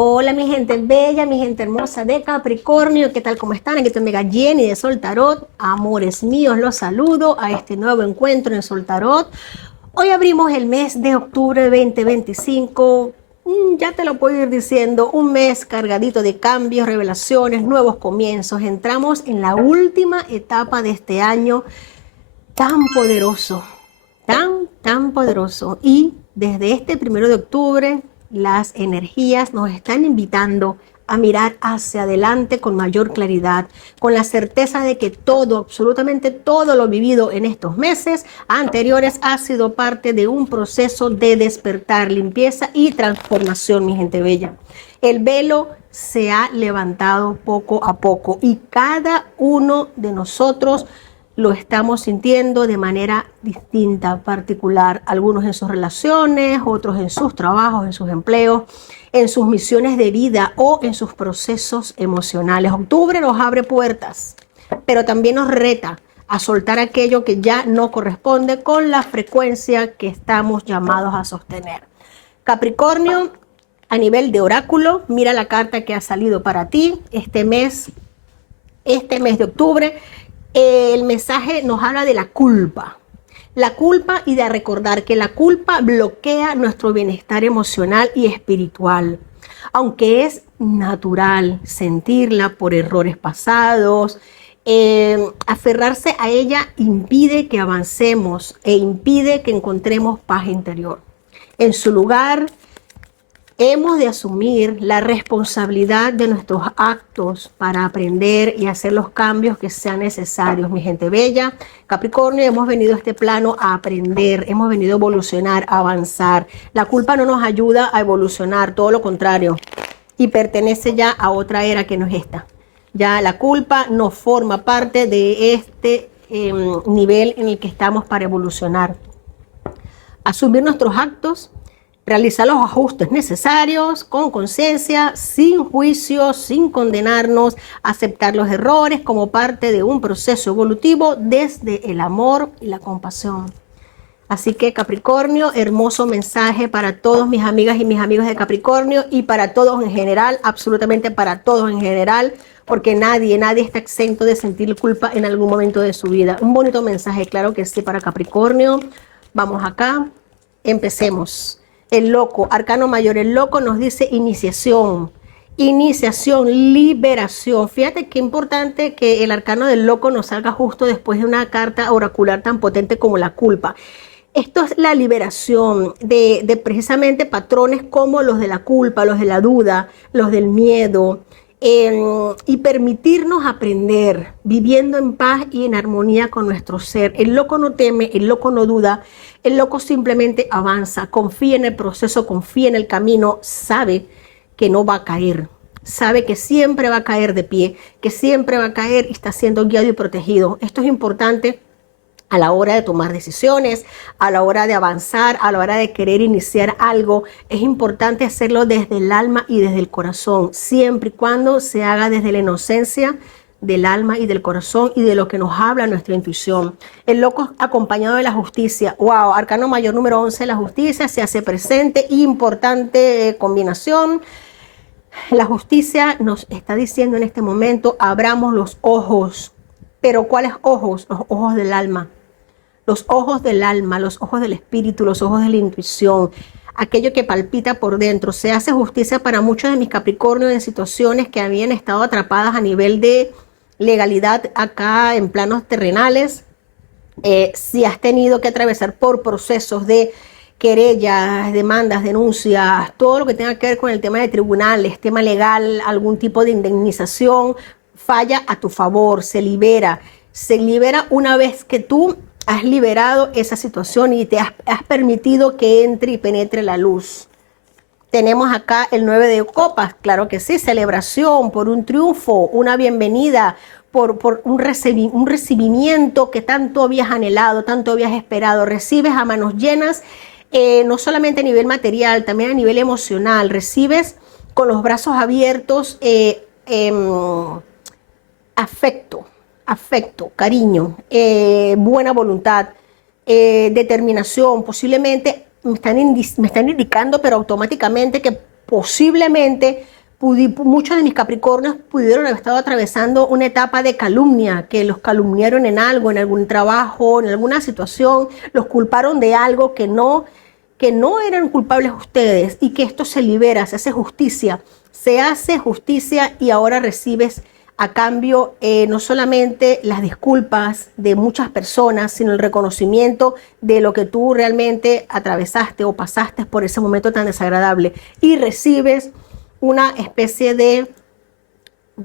Hola mi gente bella, mi gente hermosa de Capricornio, ¿qué tal? ¿Cómo están? Aquí tu amiga Jenny de Sol Tarot. Amores míos, los saludo a este nuevo encuentro en Sol Tarot. Hoy abrimos el mes de octubre 2025. Ya te lo puedo ir diciendo, un mes cargadito de cambios, revelaciones, nuevos comienzos. Entramos en la última etapa de este año tan poderoso, tan poderoso. Y desde este 1 de octubre, las energías nos están invitando a mirar hacia adelante con mayor claridad, con la certeza de que todo, absolutamente todo lo vivido en estos meses anteriores ha sido parte de un proceso de despertar, limpieza y transformación, mi gente bella. El velo se ha levantado poco a poco y cada uno de nosotros lo estamos sintiendo de manera distinta, particular. Algunos en sus relaciones, otros en sus trabajos, en sus empleos, en sus misiones de vida o en sus procesos emocionales. Octubre nos abre puertas, pero también nos reta a soltar aquello que ya no corresponde con la frecuencia que estamos llamados a sostener. Capricornio, a nivel de oráculo, mira la carta que ha salido para ti este mes de octubre. El mensaje nos habla de la culpa y de recordar que la culpa bloquea nuestro bienestar emocional y espiritual, aunque es natural sentirla por errores pasados. Aferrarse a ella impide que avancemos e impide que encontremos paz interior. En su lugar, hemos de asumir la responsabilidad de nuestros actos para aprender y hacer los cambios que sean necesarios, mi gente bella. Capricornio, hemos venido a este plano a aprender, hemos venido a evolucionar, a avanzar. La culpa no nos ayuda a evolucionar, todo lo contrario, y pertenece ya a otra era que no es esta. Ya la culpa no forma parte de este nivel en el que estamos para evolucionar. Asumir nuestros actos, realizar los ajustes necesarios con conciencia, sin juicio, sin condenarnos, aceptar los errores como parte de un proceso evolutivo desde el amor y la compasión. Así que Capricornio, hermoso mensaje para todos mis amigas y mis amigos de Capricornio y para todos en general, absolutamente para todos en general, porque nadie está exento de sentir culpa en algún momento de su vida. Un bonito mensaje, claro que sí, para Capricornio. Vamos acá, empecemos. El loco, arcano mayor, el loco nos dice iniciación, liberación. Fíjate qué importante que el arcano del loco nos salga justo después de una carta oracular tan potente como la culpa. Esto es la liberación de precisamente patrones como los de la culpa, los de la duda, los del miedo, y permitirnos aprender viviendo en paz y en armonía con nuestro ser. El loco no teme, el loco no duda, el loco simplemente avanza, confía en el proceso, confía en el camino, sabe que no va a caer, sabe que siempre va a caer de pie, que siempre va a caer y está siendo guiado y protegido. Esto es importante a la hora de tomar decisiones, a la hora de avanzar, a la hora de querer iniciar algo. Es importante hacerlo desde el alma y desde el corazón, siempre y cuando se haga desde la inocencia del alma y del corazón y de lo que nos habla nuestra intuición. El loco acompañado de la justicia. Wow, arcano mayor número 11, la justicia se hace presente, importante combinación. La justicia nos está diciendo en este momento, abramos los ojos. Pero ¿cuáles ojos? Los ojos del alma. Los ojos del alma, los ojos del espíritu, los ojos de la intuición, aquello que palpita por dentro. Se hace justicia para muchos de mis Capricornios en situaciones que habían estado atrapadas a nivel de legalidad acá en planos terrenales. Si has tenido que atravesar por procesos de querellas, demandas, denuncias, todo lo que tenga que ver con el tema de tribunales, tema legal, algún tipo de indemnización, falla a tu favor, se libera una vez que tú has liberado esa situación y te has permitido que entre y penetre la luz. Tenemos acá el 9 de copas, claro que sí, celebración por un triunfo, una bienvenida, por un recibimiento que tanto habías anhelado, tanto habías esperado. Recibes a manos llenas, no solamente a nivel material, también a nivel emocional. Recibes con los brazos abiertos afecto, cariño, buena voluntad, determinación. Posiblemente me están indicando, pero automáticamente, que posiblemente muchos de mis Capricornios pudieron haber estado atravesando una etapa de calumnia, que los calumniaron en algo, en algún trabajo, en alguna situación, los culparon de algo que no eran culpables ustedes, y que esto se libera, se hace justicia y ahora recibes a cambio no solamente las disculpas de muchas personas, sino el reconocimiento de lo que tú realmente atravesaste o pasaste por ese momento tan desagradable, y recibes una especie de,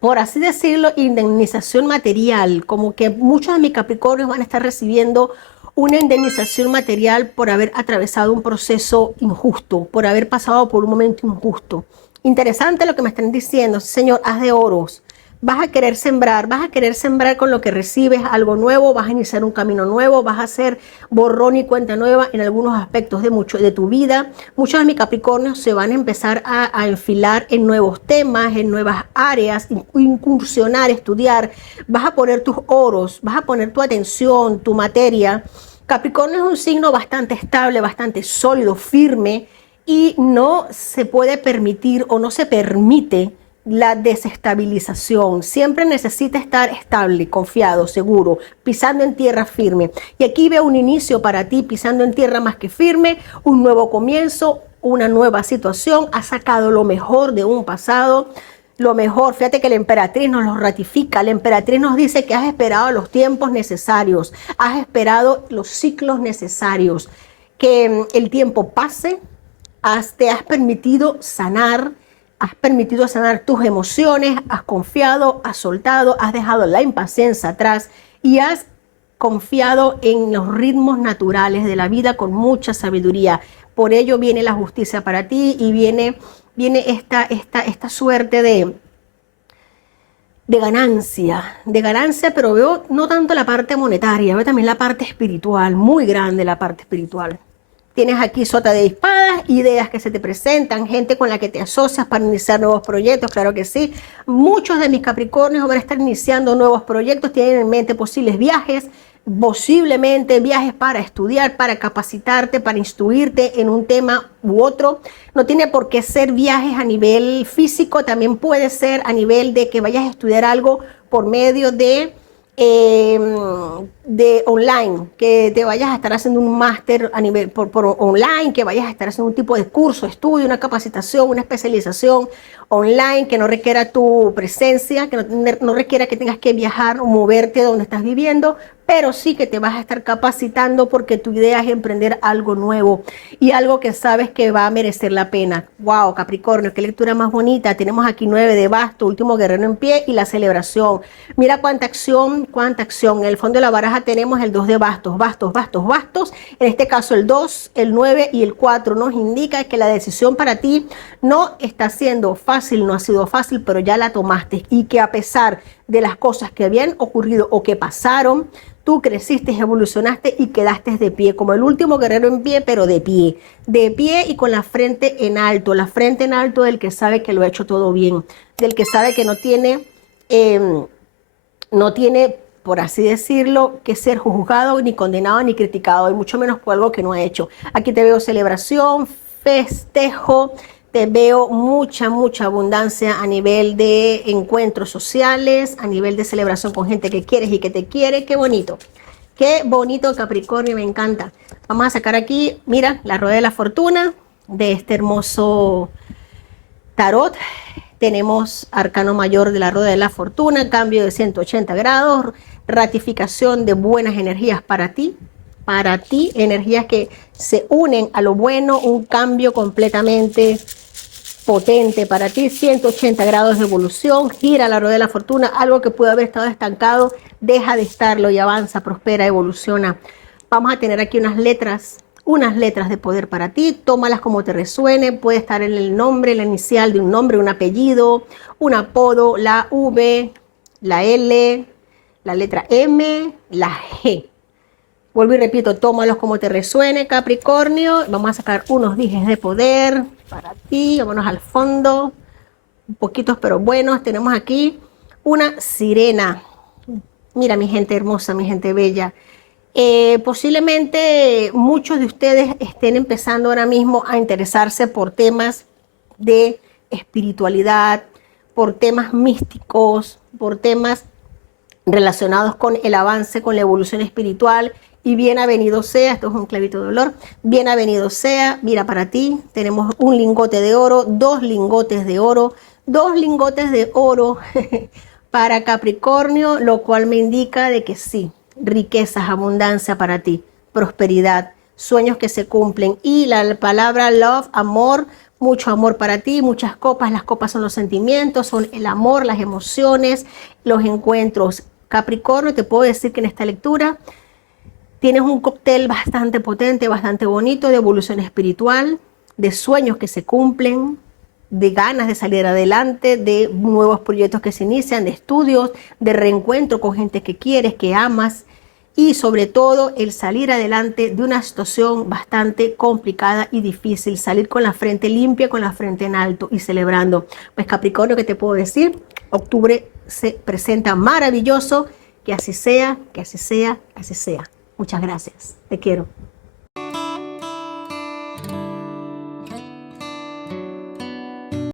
por así decirlo, indemnización material, como que muchos de mis Capricornios van a estar recibiendo una indemnización material por haber atravesado un proceso injusto, por haber pasado por un momento injusto. Interesante lo que me están diciendo, señor, haz de oros. Vas a querer sembrar con lo que recibes algo nuevo, vas a iniciar un camino nuevo, vas a hacer borrón y cuenta nueva en algunos aspectos de tu vida. Muchos de mis Capricornios se van a empezar a enfilar en nuevos temas, en nuevas áreas, incursionar, estudiar. Vas a poner tus oros, vas a poner tu atención, tu materia. Capricornio es un signo bastante estable, bastante sólido, firme, y no se puede permitir o no se permite la desestabilización. Siempre necesita estar estable, confiado, seguro, pisando en tierra firme. Y aquí veo un inicio para ti, pisando en tierra más que firme, un nuevo comienzo, una nueva situación. Has sacado lo mejor de un pasado, lo mejor. Fíjate que la emperatriz nos lo ratifica. La emperatriz nos dice que has esperado los tiempos necesarios, has esperado los ciclos necesarios, que el tiempo pase, te has permitido sanar. Has permitido sanar tus emociones, has confiado, has soltado, has dejado la impaciencia atrás y has confiado en los ritmos naturales de la vida con mucha sabiduría. Por ello viene la justicia para ti y viene esta suerte de ganancia, pero veo no tanto la parte monetaria, veo también la parte espiritual, muy grande la parte espiritual. Tienes aquí sota de espadas, ideas que se te presentan, gente con la que te asocias para iniciar nuevos proyectos, claro que sí. Muchos de mis Capricornios van a estar iniciando nuevos proyectos, tienen en mente posibles viajes, posiblemente viajes para estudiar, para capacitarte, para instruirte en un tema u otro. No tiene por qué ser viajes a nivel físico, también puede ser a nivel de que vayas a estudiar algo por medio de online, que te vayas a estar haciendo un máster a nivel por online, que vayas a estar haciendo un tipo de curso, estudio, una capacitación, una especialización online que no requiera tu presencia, que no requiera que tengas que viajar o moverte donde estás viviendo, pero sí que te vas a estar capacitando porque tu idea es emprender algo nuevo y algo que sabes que va a merecer la pena. Wow, Capricornio, qué lectura más bonita. Tenemos aquí 9 de bastos, último guerrero en pie y la celebración. Mira cuánta acción, cuánta acción. En el fondo de la baraja tenemos el 2 de bastos, bastos, bastos, bastos. En este caso el 2, el 9 y el 4 nos indica que la decisión para ti no está siendo fácil, no ha sido fácil, pero ya la tomaste y que a pesar de las cosas que habían ocurrido o que pasaron, tú creciste, evolucionaste y quedaste de pie, como el último guerrero en pie, pero de pie y con la frente en alto del que sabe que lo ha hecho todo bien, del que sabe que no tiene, por así decirlo, que ser juzgado, ni condenado, ni criticado, y mucho menos por algo que no ha hecho. Aquí te veo celebración, festejo, te veo mucha abundancia a nivel de encuentros sociales, a nivel de celebración con gente que quieres y que te quiere. Qué bonito, Capricornio, me encanta. Vamos a sacar aquí, mira, la rueda de la fortuna de este hermoso tarot. Tenemos arcano mayor de la rueda de la fortuna, cambio de 180 grados, ratificación de buenas energías para ti, energías que se unen a lo bueno, un cambio completamente potente para ti, 180 grados de evolución, gira la rueda de la fortuna, algo que puede haber estado estancado, deja de estarlo y avanza, prospera, evoluciona. Vamos a tener aquí unas letras de poder para ti, tómalas como te resuene, puede estar en el nombre, la inicial de un nombre, un apellido, un apodo, la V, la L, la letra M, la G. Vuelvo y repito, tómalos como te resuene, Capricornio. Vamos a sacar unos dijes de poder para ti. Vámonos al fondo. Poquitos pero buenos. Tenemos aquí una sirena. Mira, mi gente hermosa, mi gente bella. Posiblemente muchos de ustedes estén empezando ahora mismo a interesarse por temas de espiritualidad, por temas místicos, por temas relacionados con el avance, con la evolución espiritual. Y bienvenido sea, esto es un clavito de olor, bienvenido sea, mira para ti, tenemos un lingote de oro, dos lingotes de oro, dos lingotes de oro para Capricornio, lo cual me indica de que sí, riquezas, abundancia para ti, prosperidad, sueños que se cumplen. Y la palabra love, amor, mucho amor para ti, muchas copas. Las copas son los sentimientos, son el amor, las emociones, los encuentros. Capricornio, te puedo decir que en esta lectura tienes un cóctel bastante potente, bastante bonito de evolución espiritual, de sueños que se cumplen, de ganas de salir adelante, de nuevos proyectos que se inician, de estudios, de reencuentro con gente que quieres, que amas, y sobre todo el salir adelante de una situación bastante complicada y difícil, salir con la frente limpia, con la frente en alto y celebrando. Pues Capricornio, ¿qué te puedo decir? Octubre se presenta maravilloso, que así sea, que así sea, que así sea. Muchas gracias, te quiero.